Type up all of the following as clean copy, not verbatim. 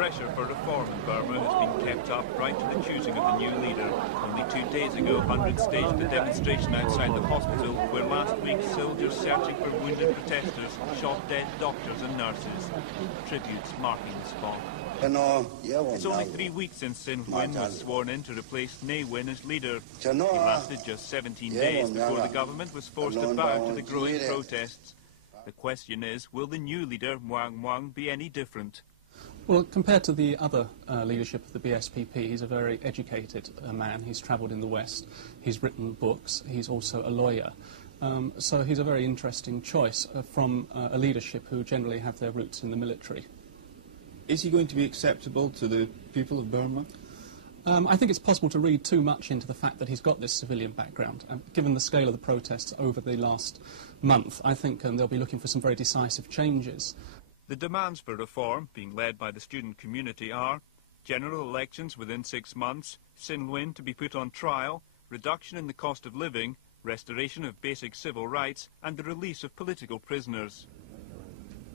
Pressure for reform in Burma has been kept up right to the choosing of the new leader. Only 2 days ago, hundreds staged a demonstration outside the hospital where last week soldiers searching for wounded protesters shot dead doctors and nurses. Tributes marking the spot. It's only 3 weeks since Sin Win was sworn in to replace Ne Win as leader. He lasted just 17 days before the government was forced to bow to the growing protests. The question is, will the new leader, Muang Muang, be any different? Well, compared to the other leadership of the BSPP, he's a very educated man. He's travelled in the West, he's written books, he's also a lawyer. So he's a very interesting choice from a leadership who generally have their roots in the military. Is he going to be acceptable to the people of Burma? I think it's possible to read too much into the fact that he's got this civilian background. Given the scale of the protests over the last month, I think they'll be looking for some very decisive changes. The demands for reform, being led by the student community, are general elections within 6 months, Sin Win to be put on trial, reduction in the cost of living, restoration of basic civil rights, and the release of political prisoners.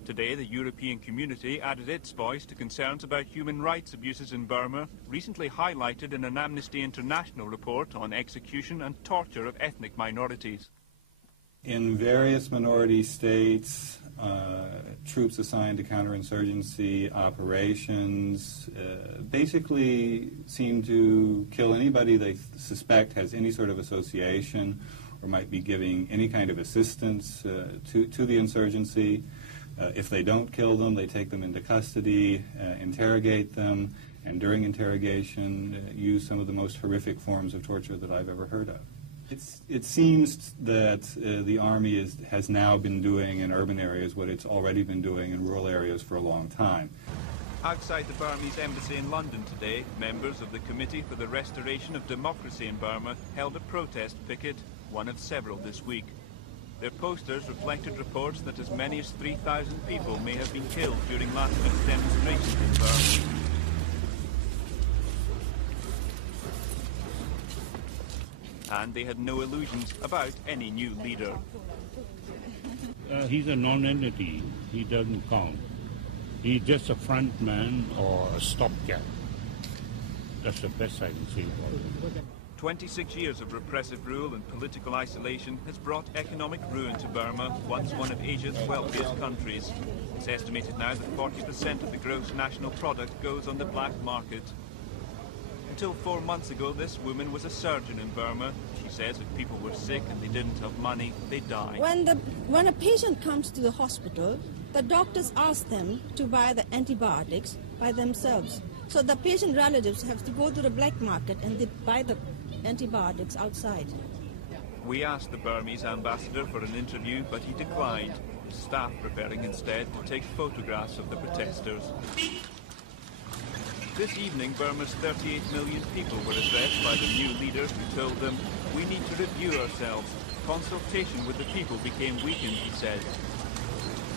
Today, the European community added its voice to concerns about human rights abuses in Burma, recently highlighted in an Amnesty International report on execution and torture of ethnic minorities. In various minority states, troops assigned to counterinsurgency operations basically seem to kill anybody they suspect has any sort of association or might be giving any kind of assistance to the insurgency. If they don't kill them, they take them into custody, interrogate them, and during interrogation use some of the most horrific forms of torture that I've ever heard of. It seems that the Army has now been doing in urban areas what it's already been doing in rural areas for a long time. Outside the Burmese embassy in London today, members of the Committee for the Restoration of Democracy in Burma held a protest picket, one of several this week. Their posters reflected reports that as many as 3,000 people may have been killed during last week's demonstrations in Burma. And they had no illusions about any new leader. He's a non-entity. He doesn't count. He's just a front man or a stopgap. That's the best I can say about him. 26 years of repressive rule and political isolation has brought economic ruin to Burma, once one of Asia's wealthiest countries. It's estimated now that 40% of the gross national product goes on the black market. Until 4 months ago, this woman was a surgeon in Burma. She says if people were sick and they didn't have money, they died. When a patient comes to the hospital, the doctors ask them to buy the antibiotics by themselves. So the patient relatives have to go to the black market and they buy the antibiotics outside. We asked the Burmese ambassador for an interview, but he declined, staff preparing instead to take photographs of the protesters. This evening, Burma's 38 million people were addressed by the new leader who told them, "We need to review ourselves. Consultation with the people became weakened," he said.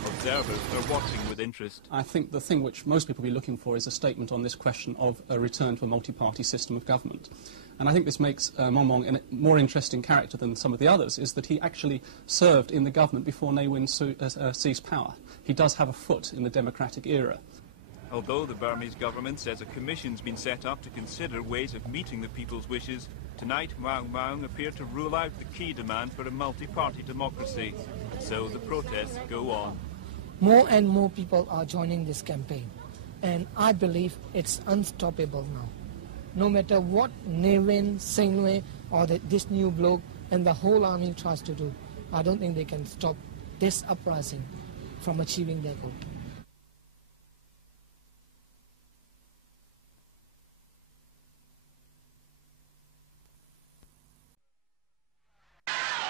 Observers are watching with interest. I think the thing which most people will be looking for is a statement on this question of a return to a multi-party system of government. And I think this makes Muang Muang a more interesting character than some of the others, is that he actually served in the government before Ne Win seized power. He does have a foot in the democratic era. Although the Burmese government says a commission's been set up to consider ways of meeting the people's wishes, tonight Muang Muang appeared to rule out the key demand for a multi-party democracy. So the protests go on. More and more people are joining this campaign, and I believe it's unstoppable now. No matter what Ne Win, Sin Win, or this new bloke and the whole army tries to do, I don't think they can stop this uprising from achieving their goal.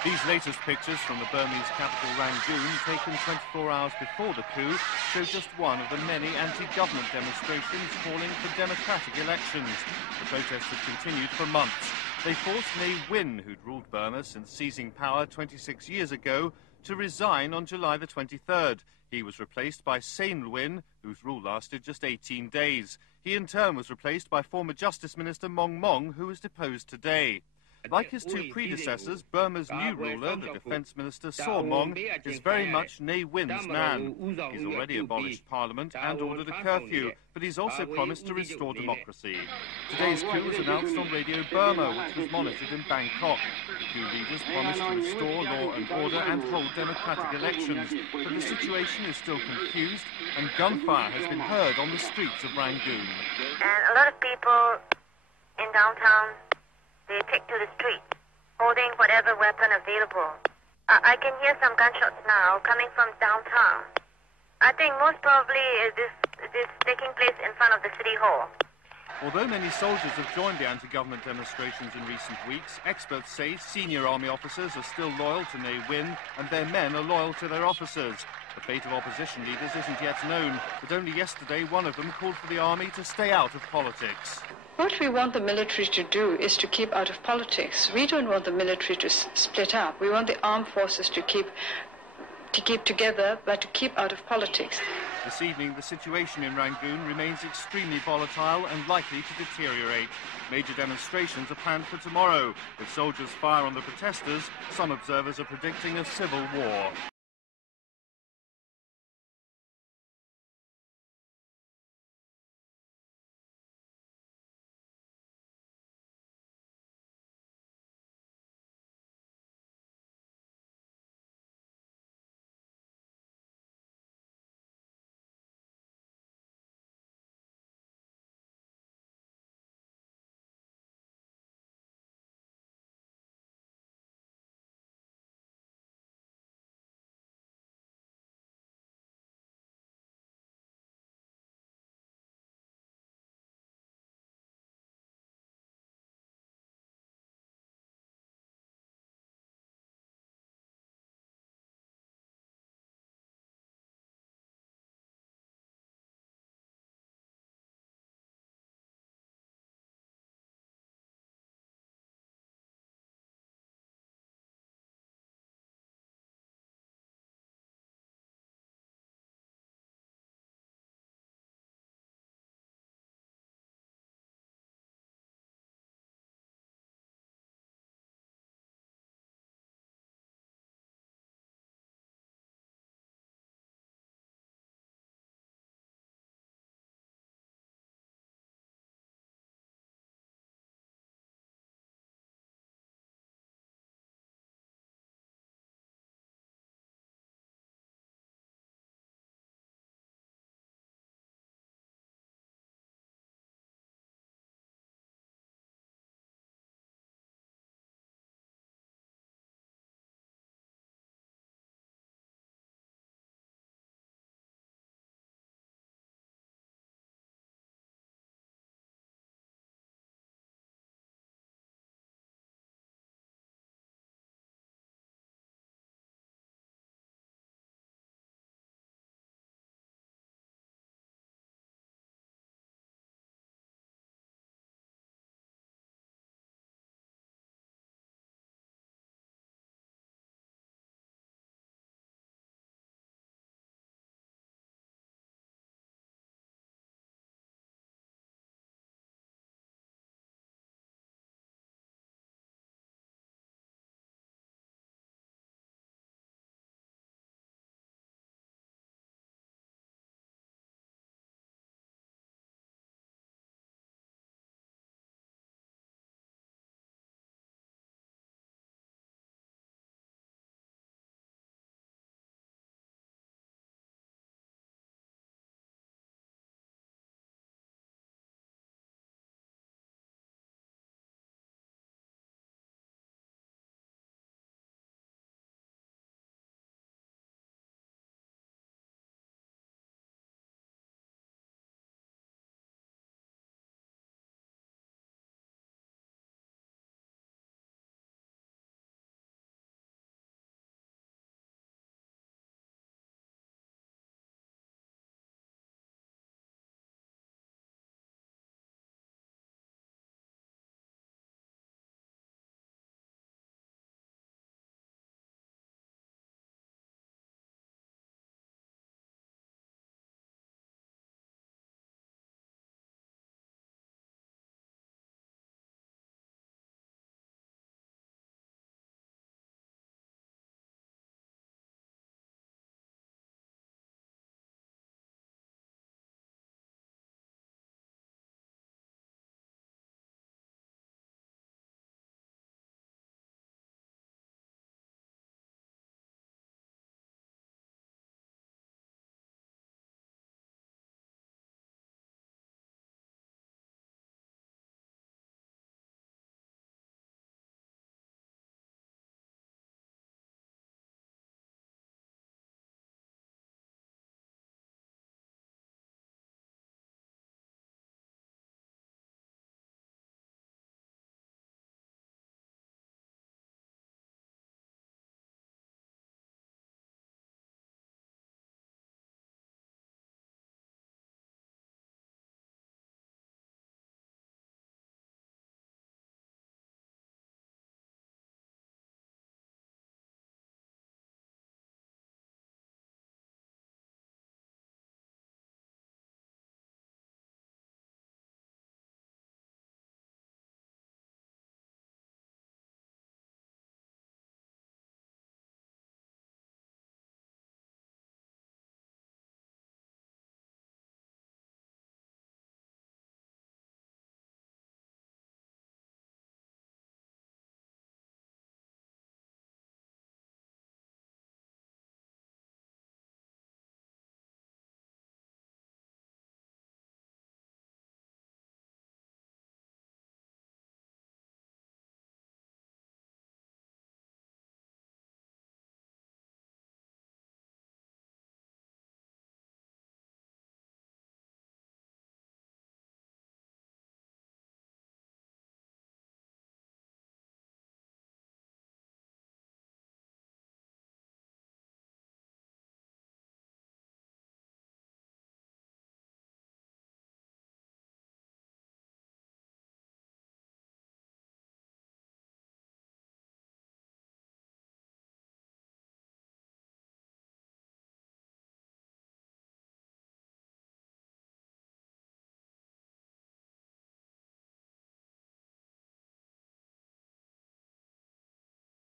These latest pictures from the Burmese capital Rangoon, taken 24 hours before the coup, show just one of the many anti-government demonstrations calling for democratic elections. The protests have continued for months. They forced Ne Win, who'd ruled Burma since seizing power 26 years ago, to resign on July the 23rd. He was replaced by Sin Win, whose rule lasted just 18 days. He in turn was replaced by former Justice Minister Muang Muang, who was deposed today. Like his two predecessors, Burma's new ruler, the Defence Minister Saw Mong, is very much Ne Win's man. He's already abolished Parliament and ordered a curfew, but he's also promised to restore democracy. Today's coup was announced on Radio Burma, which was monitored in Bangkok. The coup leaders promised to restore law and order and hold democratic elections, but the situation is still confused and gunfire has been heard on the streets of Rangoon. And a lot of people in downtown, they take to the street, holding whatever weapon available. I can hear some gunshots now coming from downtown. I think most probably this is taking place in front of the City Hall. Although many soldiers have joined the anti-government demonstrations in recent weeks, experts say senior army officers are still loyal to Ne Win and their men are loyal to their officers. The fate of opposition leaders isn't yet known, but only yesterday one of them called for the army to stay out of politics. What we want the military to do is to keep out of politics. We don't want the military to split up. We want the armed forces to keep together, but to keep out of politics. This evening, the situation in Rangoon remains extremely volatile and likely to deteriorate. Major demonstrations are planned for tomorrow. If soldiers fire on the protesters, some observers are predicting a civil war.